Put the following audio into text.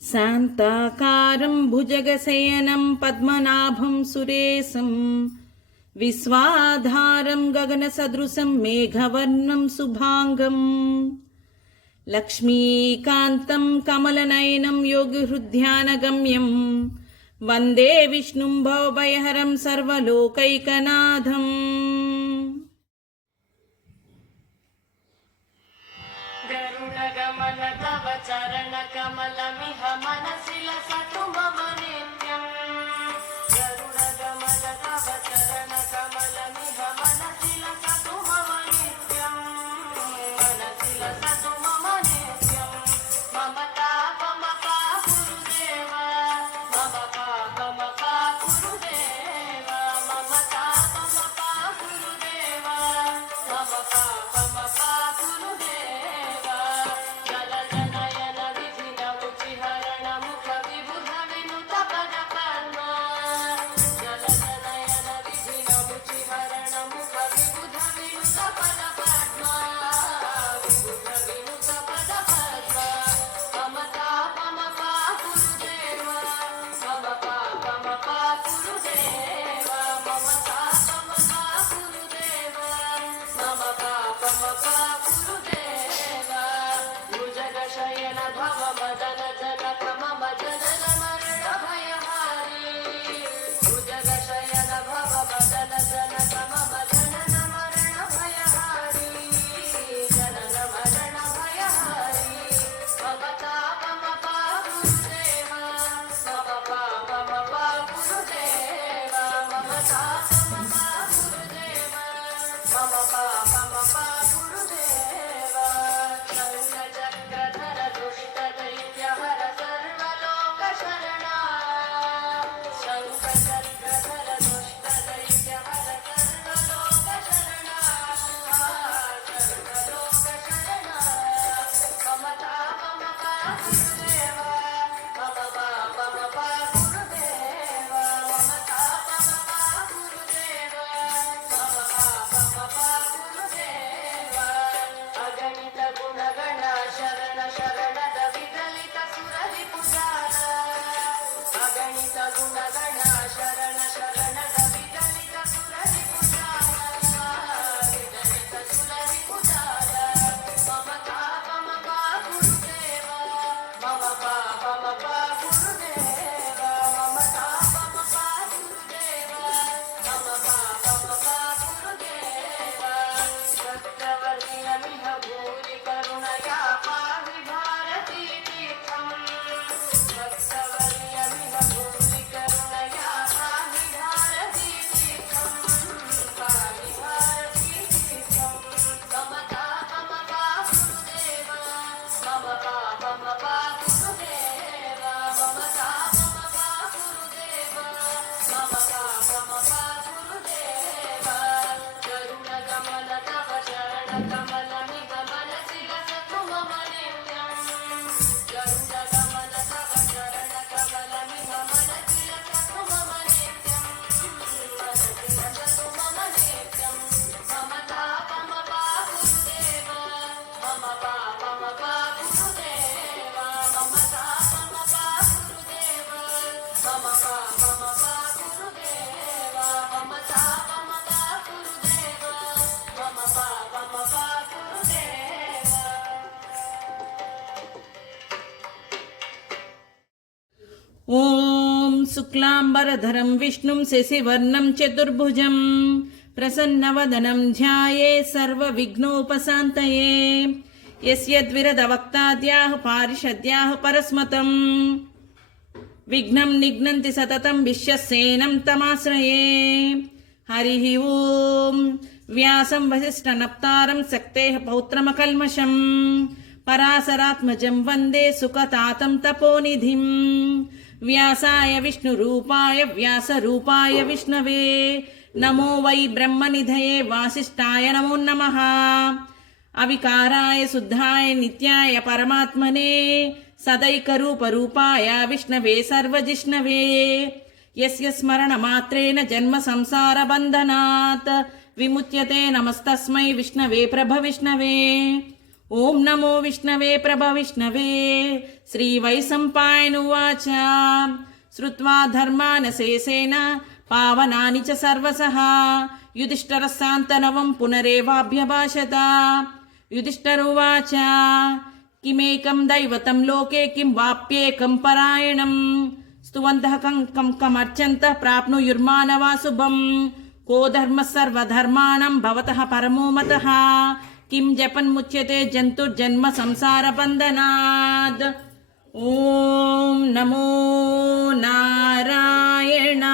శాంతాకారం భుజగశయనం పద్మనాభం సురేశం విశ్వాధారం గగనసదృశం మేఘవర్ణం శుభాంగం లక్ష్మీకాంతం కమలనయనం యోగిహృద్ధ్యానగమ్యం వందే విష్ణుం భవభయహరం సర్వలోకైకనాథం. గరుడగమన తవ చరణ కమలమిహ మనసి లసతు మమ నిత్యం. గరుడగమన తవ చరణ కమలమిహ మనసి లసతు మమ నిత్యం. మనసి లసతు మమ నిత్యం. మమ పాపమపా గురుదేవ మమ పాపమపా గురుదేవ మమ పాపమపా గురుదేవ మమ పాపమపా గురుదేవ. శయన భవ మదన జనక మమ జనన మరణ భయహారి. భుజగ శయన భవ మదన జనక మమ జనన మరణ భయహారి. జనన మరణ భయహారి. మమ తాపమపా గురుదేవ మమ పాపమపా గురుదేవ మమ తాపమపా గురుదేవ మమ పాపమపా గురుదేవ. చక్రధర దుష్ట దైత్యహర సర్వలోక శరణా. శంఖ చక్రధర దుష్ట దైత్యహర సర్వలోక శరణా. సర్వలోక శరణా. మమ తాపమపా గురుదేవ మమ పాపమపా గురుదేవ మమ తాపమపా గురుదేవ మమ పాపమపా గురుదేవ. అగణిత గుణగణ శరణ శరణద విదలిత సురరి పుజార. అగణిత గుణగణ శరణ శరణద విదలిత సురరి పుజార. విదలిత సురరి పుజార. మమ పాపమపా గురుదేవ మమ పాపమపా గురుదేవ మమ పాపమపా గురుదేవ మమ పాపమపా గురుదేవ. భక్తవర్షిణమిహ భూరి కరుణయా పాహి భారతీ తీర్థం. భక్తవర్షిణమిహ భూరి కరుణయా పాహి భారతీ తీర్థం. పాహి భారతీ తీర్థం. మమ తాపమపా గురుదేవ మమ పాపమపా గురుదేవ మమ తాపమపా గురుదేవ మమ పాపమపా గురుదేవ. గరుడగమన తవ శరణ కమలమిహ మనసి లసతు మమ నిత్యం. గరుడగమన తవ శరణ కమలమిహ మనసి లసతు మమ నిత్యం. మనసి లసతు మమ నిత్యం. మమ తాపమపా గురుదేవ మమ పాపమపా గురుదేవ మమ తాపమపా గురుదేవ మమ పాపమపా గురుదేవ మమ తాపమపా గురుదేవ మమ పాపమపా గురుదేవ. ఓం శుక్లాంబరధరం విష్ణుం శశివర్ణం చతుర్భుజం ప్రసన్నవదనం ధ్యాయేత్ సర్వవిఘ్నోపశాంతయే. యస్యద్విరదవక్తాద్యాః పారిషద్యాః పరస్మతం విఘ్నం నిఘ్నంతి సతతం విశ్వసేనం తమాశ్రయే. హరి ఓం. వ్యాసం వసిష్ఠనప్తారం శక్తేః పౌత్రమకల్మషం పరాశరాత్మజం వందే సుఖతాతం తపోనిధిం. వ్యాసాయ విష్ణురూపాయ వ్యాసరూపాయ విష్ణవే నమో వై బ్రహ్మనిధయే వాసిష్ఠాయ నమో నమః. అవికారాయ శుద్ధాయ నిత్యాయ పరమాత్మనే సదైకరూపరూపాయ విష్ణవే సర్వజిష్ణవే. యస్య స్మరణమాత్రేణ జన్మ సంసార బంధనాత్ విముచ్యతే. నమస్తస్మై విష్ణవే ప్రభ విష్ణవే. ఓం నమో విష్ణవే ప్రభ విష్ణవే श्रीवैशम्पायनुवाच श्रुत्वा धर्मानशेषेण पावनानि च सर्वशः युधिष्ठिरः शान्तनवं पुनरेवाभ्यभाषत युधिष्ठिरुवाच किमेकं दैवतं लोके किं वाप्येकं परायणं स्तुवन्तः कमर्चन्तः प्राप्नुयुर्मानवा शुभम् को धर्मः सर्वधर्माणां भवतः परमो मतः किं जपन्मुच्यते जन्तुर्जन्म संसारबन्धनात्। ॐ नमो नारायणाय।